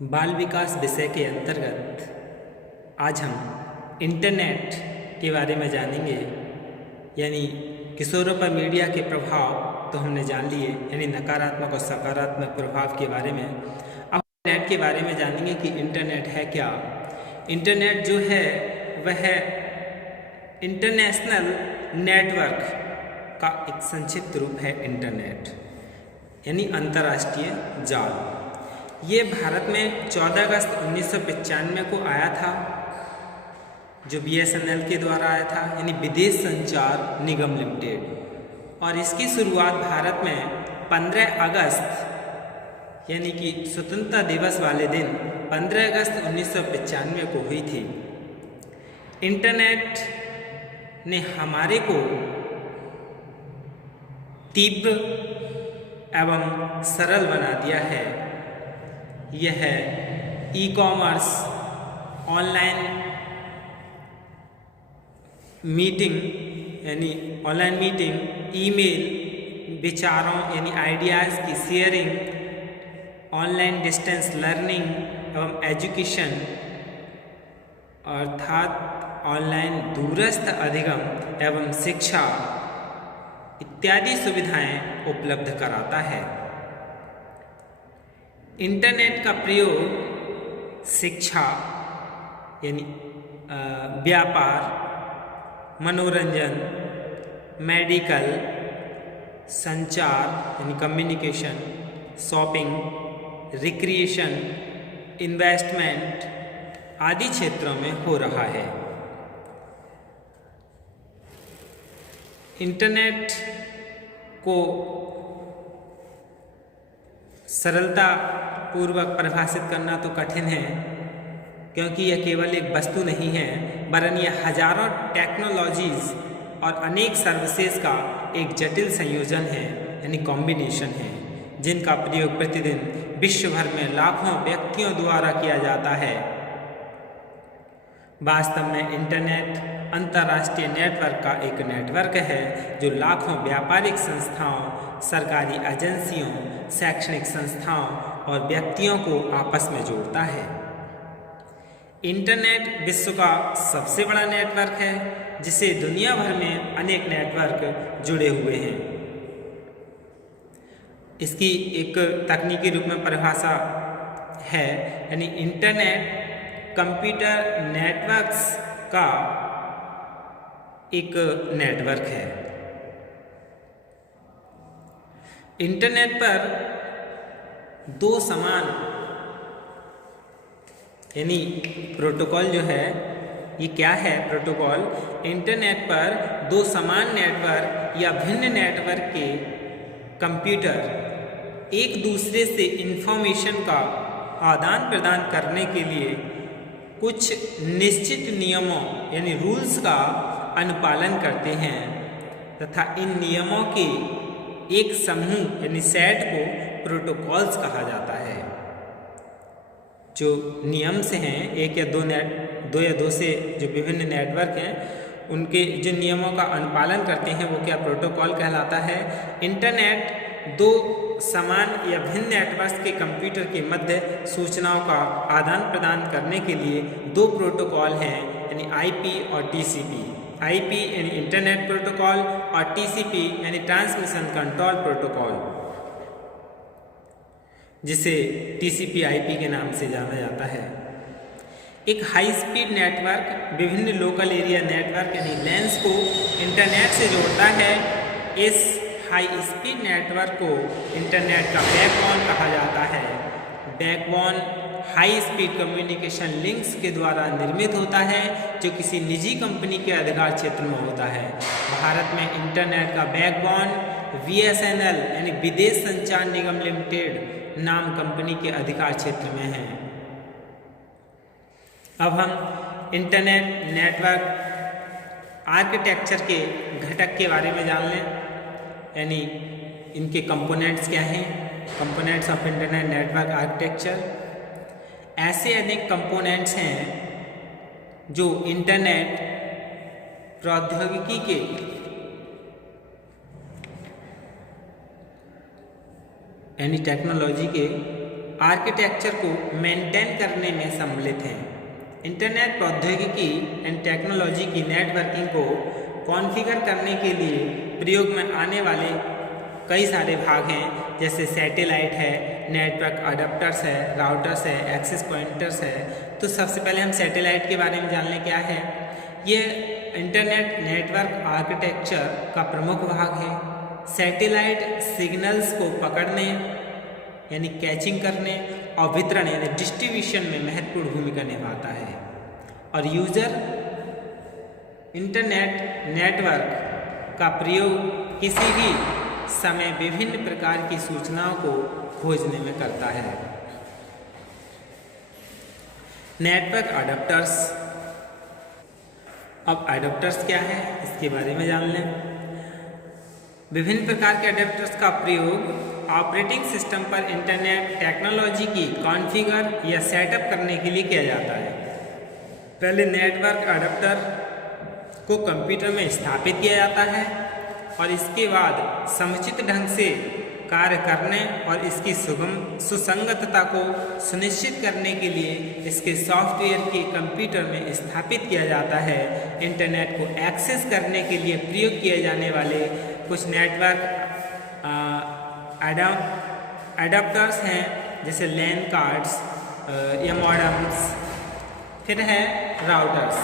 बाल विकास विषय के अंतर्गत आज हम इंटरनेट के बारे में जानेंगे। यानी किशोरों पर मीडिया के प्रभाव तो हमने जान लिए, यानी नकारात्मक और सकारात्मक प्रभाव के बारे में। अब इंटरनेट के बारे में जानेंगे कि इंटरनेट है क्या। इंटरनेट जो है वह इंटरनेशनल नेटवर्क का एक संक्षिप्त रूप है। इंटरनेट यानी अंतर्राष्ट्रीय जाल। ये भारत में 14 अगस्त 1995 को आया था, जो BSNL के द्वारा आया था, यानी विदेश संचार निगम लिमिटेड। और इसकी शुरुआत भारत में 15 अगस्त यानी कि स्वतंत्रता दिवस वाले दिन 15 अगस्त 1995 को हुई थी। इंटरनेट ने हमारे को तीव्र एवं सरल बना दिया है। यह ई-कॉमर्स, ऑनलाइन मीटिंग यानी ऑनलाइन मीटिंग, ईमेल, विचारों यानी आइडियाज़ की शेयरिंग, ऑनलाइन डिस्टेंस लर्निंग एवं एजुकेशन अर्थात ऑनलाइन दूरस्थ अधिगम एवं शिक्षा इत्यादि सुविधाएं उपलब्ध कराता है। इंटरनेट का प्रयोग शिक्षा यानी व्यापार, मनोरंजन, मेडिकल, संचार यानी कम्युनिकेशन, शॉपिंग, रिक्रिएशन, इन्वेस्टमेंट आदि क्षेत्रों में हो रहा है। इंटरनेट को सरलता पूर्वक परिभाषित करना तो कठिन है, क्योंकि यह केवल एक वस्तु नहीं है, वरन यह हजारों टेक्नोलॉजीज और अनेक सर्विसेज का एक जटिल संयोजन है, यानी कॉम्बिनेशन है, जिनका प्रयोग प्रतिदिन विश्व भर में लाखों व्यक्तियों द्वारा किया जाता है। वास्तव में इंटरनेट अंतर्राष्ट्रीय नेटवर्क का एक नेटवर्क है जो लाखों व्यापारिक संस्थाओं, सरकारी एजेंसियों, शैक्षणिक संस्थाओं और व्यक्तियों को आपस में जोड़ता है। इंटरनेट विश्व का सबसे बड़ा नेटवर्क है, जिसे दुनिया भर में अनेक नेटवर्क जुड़े हुए हैं। इसकी एक तकनीकी रूप में परिभाषा है, यानी इंटरनेट कंप्यूटर नेटवर्क्स का एक नेटवर्क है। इंटरनेट पर दो समान यानी प्रोटोकॉल जो है, ये क्या है प्रोटोकॉल? इंटरनेट पर दो समान नेटवर्क या भिन्न नेटवर्क के कंप्यूटर एक दूसरे से इंफॉर्मेशन का आदान प्रदान करने के लिए कुछ निश्चित नियमों यानी रूल्स का अनुपालन करते हैं, तथा इन नियमों के एक समूह यानी सेट को प्रोटोकॉल्स कहा जाता है। जो नियम से हैं, दो या दो से जो विभिन्न नेटवर्क हैं, उनके जो नियमों का अनुपालन करते हैं वो क्या प्रोटोकॉल कहलाता है। इंटरनेट दो समान या भिन्न नेटवर्क्स के कंप्यूटर के मध्य सूचनाओं का आदान प्रदान करने के लिए दो प्रोटोकॉल हैं, यानी IP और TCP। IP यानी इंटरनेट प्रोटोकॉल और TCP यानी ट्रांसमिशन कंट्रोल प्रोटोकॉल, जिसे TCP/IP के नाम से जाना जाता है। एक हाई स्पीड नेटवर्क विभिन्न लोकल एरिया नेटवर्क यानी लैन्स को इंटरनेट से जोड़ता है। इस हाई स्पीड नेटवर्क को इंटरनेट का बैकबोन कहा जाता है। Backbone high speed communication links के द्वारा निर्मित होता है, जो किसी निजी कंपनी के अधिकार क्षेत्र में होता है। भारत में इंटरनेट का बैकबोन BSNL यानी विदेश संचार निगम लिमिटेड नाम कंपनी के अधिकार क्षेत्र में है। अब हम इंटरनेट नेटवर्क आर्किटेक्चर के घटक के बारे में जान लें, यानी इनके कंपोनेंट्स क्या हैं। Components of internet network architecture ऐसे अनेक कंपोनेंट्स हैं जो इंटरनेट प्रौद्योगिकी के यानी टेक्नोलॉजी के आर्किटेक्चर को मेंटेन करने में सम्मिलित हैं। इंटरनेट प्रौद्योगिकी एंड टेक्नोलॉजी की नेटवर्किंग को कॉन्फ़िगर करने के लिए प्रयोग में आने वाले कई सारे भाग हैं, जैसे सैटेलाइट है, नेटवर्क अडाप्टर्स है, राउटर्स है, एक्सेस पॉइंटर्स है। तो सबसे पहले हम सैटेलाइट के बारे में जान लें क्या है। ये इंटरनेट नेटवर्क आर्किटेक्चर का प्रमुख भाग है। सैटेलाइट सिग्नल्स को पकड़ने यानी कैचिंग करने और वितरण यानी डिस्ट्रीब्यूशन में महत्वपूर्ण भूमिका निभाता है। और यूजर इंटरनेट नेटवर्क का प्रयोग किसी भी समय विभिन्न प्रकार की सूचनाओं को खोजने में करता है। Network adapters. अब अडाप्टर्स क्या है इसके बारे में जान लें। विभिन्न प्रकार के अडाप्टर्स का प्रयोग ऑपरेटिंग सिस्टम पर इंटरनेट टेक्नोलॉजी की कॉन्फ़िगर या सेटअप करने के लिए किया जाता है। पहले नेटवर्क अडाप्टर को कंप्यूटर में स्थापित किया जाता है और इसके बाद समुचित ढंग से कार्य करने और इसकी सुसंगतता को सुनिश्चित करने के लिए इसके सॉफ्टवेयर के कंप्यूटर में स्थापित किया जाता है। इंटरनेट को एक्सेस करने के लिए प्रयोग किए जाने वाले कुछ नेटवर्क अडाप्टर्स हैं, जैसे लैन कार्ड्स या मॉडेम्स। फिर है राउटर्स।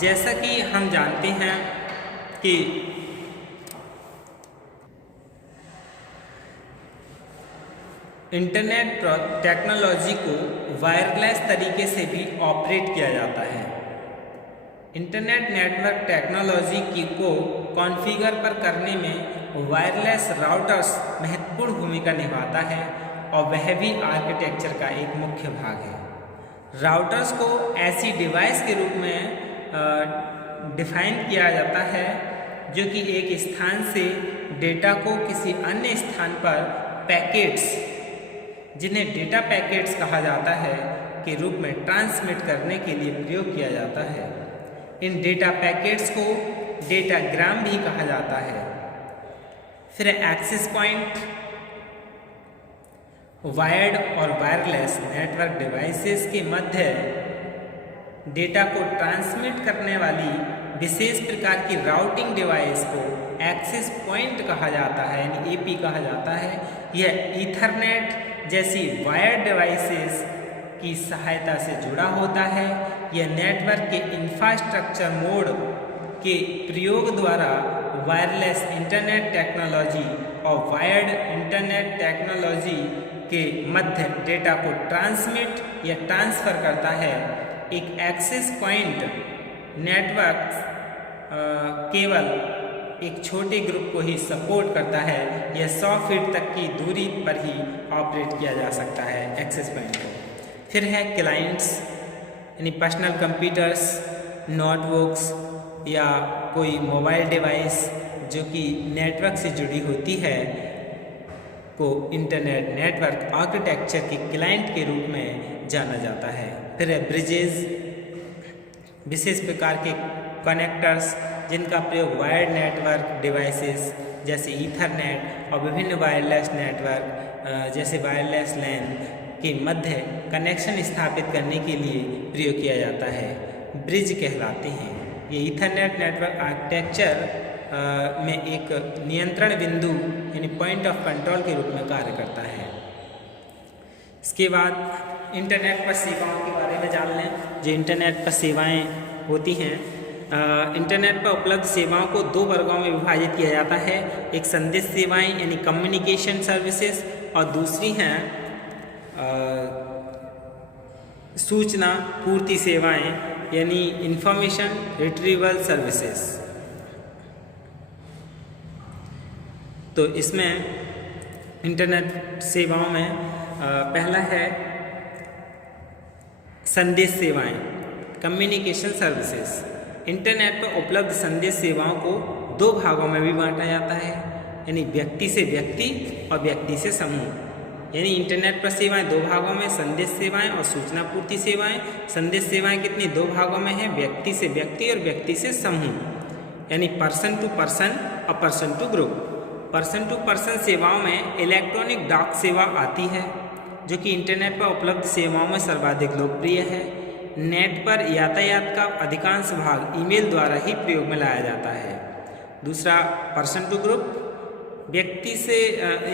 जैसा कि हम जानते हैं कि इंटरनेट टेक्नोलॉजी को वायरलेस तरीके से भी ऑपरेट किया जाता है। इंटरनेट नेटवर्क टेक्नोलॉजी को कॉन्फ़िगर पर करने में वायरलेस राउटर्स महत्वपूर्ण भूमिका निभाता है और वह भी आर्किटेक्चर का एक मुख्य भाग है। राउटर्स को ऐसी डिवाइस के रूप में डिफाइन किया जाता है जो कि एक स्थान से डेटा को किसी अन्य स्थान पर पैकेट्स, जिन्हें डेटा पैकेट्स कहा जाता है, के रूप में ट्रांसमिट करने के लिए प्रयोग किया जाता है। इन डेटा पैकेट्स को डेटाग्राम भी कहा जाता है। फिर एक्सेस पॉइंट। वायर्ड और वायरलेस नेटवर्क डिवाइसेस के मध्य डेटा को ट्रांसमिट करने वाली विशेष प्रकार की राउटिंग डिवाइस को एक्सेस पॉइंट कहा जाता है, यानी एपी कहा जाता है। यह ईथरनेट जैसी वायर्ड डिवाइसेस की सहायता से जुड़ा होता है। यह नेटवर्क के इंफ्रास्ट्रक्चर मोड के प्रयोग द्वारा वायरलेस इंटरनेट टेक्नोलॉजी और वायर्ड इंटरनेट टेक्नोलॉजी के मध्य डेटा को ट्रांसमिट या ट्रांसफ़र करता है। एक एक्सेस पॉइंट नेटवर्क केवल एक छोटे ग्रुप को ही सपोर्ट करता है। यह 100 फीट तक की दूरी पर ही ऑपरेट किया जा सकता है एक्सेस पॉइंट को। फिर है क्लाइंट्स, यानी पर्सनल कंप्यूटर्स, नोटबुक्स या कोई मोबाइल डिवाइस जो कि नेटवर्क से जुड़ी होती है, को इंटरनेट नेटवर्क आर्किटेक्चर के क्लाइंट के रूप में जाना जाता है। फिर है ब्रिजेस, विशेष प्रकार के कनेक्टर्स जिनका प्रयोग वायर्ड नेटवर्क डिवाइसेस जैसे ईथरनेट और विभिन्न वायरलेस नेटवर्क जैसे वायरलेस लैन के मध्य कनेक्शन स्थापित करने के लिए प्रयोग किया जाता है, ब्रिज कहलाते हैं। ये ईथरनेट नेटवर्क आर्किटेक्चर में एक नियंत्रण बिंदु यानी पॉइंट ऑफ कंट्रोल के रूप में कार्य करता है। इसके बाद इंटरनेट पर सेवाओं के बारे में जान लें। जो इंटरनेट पर सेवाएं होती हैं, इंटरनेट पर उपलब्ध सेवाओं को 2 वर्गों में विभाजित किया जाता है। एक संदेश सेवाएं यानी कम्युनिकेशन सर्विसेज और दूसरी हैं सूचना पूर्ति सेवाएं यानी इंफॉर्मेशन रिट्रीवल सर्विसेज। तो इसमें इंटरनेट सेवाओं में पहला है संदेश सेवाएं, कम्युनिकेशन सर्विसेज। इंटरनेट पर उपलब्ध संदेश सेवाओं को 2 भागों में भी बांटा जाता है, यानी व्यक्ति से व्यक्ति और व्यक्ति से समूह। यानी इंटरनेट पर सेवाएं 2 भागों में, संदेश सेवाएं और सूचना पूर्ति सेवाएं। संदेश सेवाएं कितनी 2 भागों में है, व्यक्ति से व्यक्ति और व्यक्ति से समूह, यानी पर्सन टू पर्सन और person to group. Person to person सेवाओं में इलेक्ट्रॉनिक डाक सेवा आती है, जो कि इंटरनेट पर उपलब्ध सेवाओं में सर्वाधिक लोकप्रिय है। नेट पर यातायात का अधिकांश भाग ईमेल द्वारा ही प्रयोग में लाया जाता है। दूसरा, पर्सन टू ग्रुप व्यक्ति से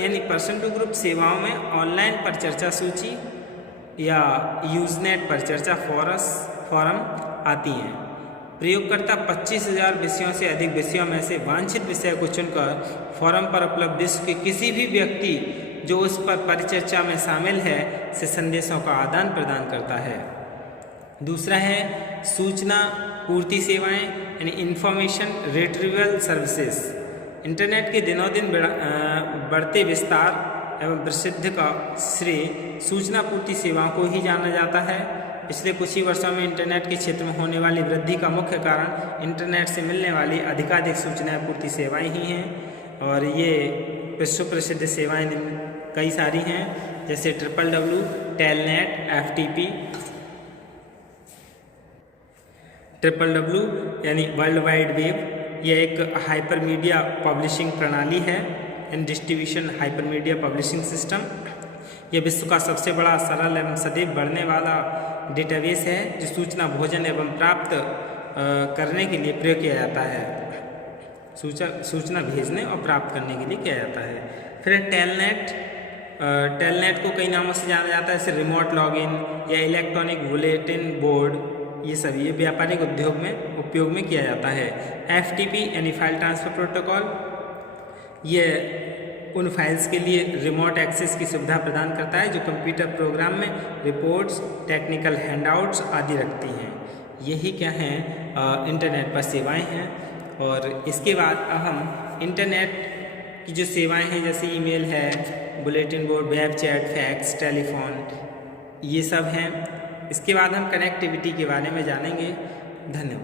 यानी पर्सन टू ग्रुप सेवाओं में ऑनलाइन पर चर्चा सूची या यूजनेट पर चर्चा फोरम आती हैं। प्रयोगकर्ता 25,000 विषयों से अधिक विषयों में से वांछित विषय को चुनकर फोरम पर उपलब्ध विश्व के किसी भी व्यक्ति जो उस पर परिचर्चा में शामिल है से संदेशों का आदान प्रदान करता है। दूसरा है सूचना पूर्ति सेवाएं यानी इंफॉर्मेशन रिट्रीवल सर्विसेज। इंटरनेट के दिनों दिन बढ़ते विस्तार एवं प्रसिद्धि का श्रेय सूचना पूर्ति सेवाओं को ही जाना जाता है। पिछले कुछ ही वर्षों में इंटरनेट के क्षेत्र में होने वाली वृद्धि का मुख्य कारण इंटरनेट से मिलने वाली अधिकाधिक सूचना पूर्ति सेवाएं ही हैं, और ये विश्व प्रसिद्ध सेवाएं कई सारी हैं, जैसे www, टेलनेट, FTP। www यानी वर्ल्ड वाइड वेब, यह एक हाइपरमीडिया पब्लिशिंग प्रणाली है and distribution hypermedia publishing system. यह विश्व का सबसे बड़ा, सरल एवं सदैव बढ़ने वाला डेटाबेस है, जो सूचना भोजन एवं प्राप्त करने के लिए प्रयोग किया जाता है। सूचना भेजने और प्राप्त करने के लिए किया जाता है। फिर टेलनेट। टेलनेट को कई नामों से जाना जाता है, जैसे रिमोट लॉगिन या इलेक्ट्रॉनिक बुलेटिन बोर्ड। ये सभी ये व्यापारिक उद्योग में उपयोग में किया जाता है। FTP यानी फाइल ट्रांसफर प्रोटोकॉल, ये उन फाइल्स के लिए रिमोट एक्सेस की सुविधा प्रदान करता है जो कंप्यूटर प्रोग्राम में रिपोर्ट्स, टेक्निकल हैंडआउट्स आदि रखती हैं। यही क्या हैं इंटरनेट पर सेवाएं हैं। और इसके बाद अब हम इंटरनेट की जो सेवाएं हैं, जैसे ईमेल है, bulletin board, web chat, fax, telephone, ये सब हैं। इसके बाद हम कनेक्टिविटी के बारे में जानेंगे। धन्यवाद।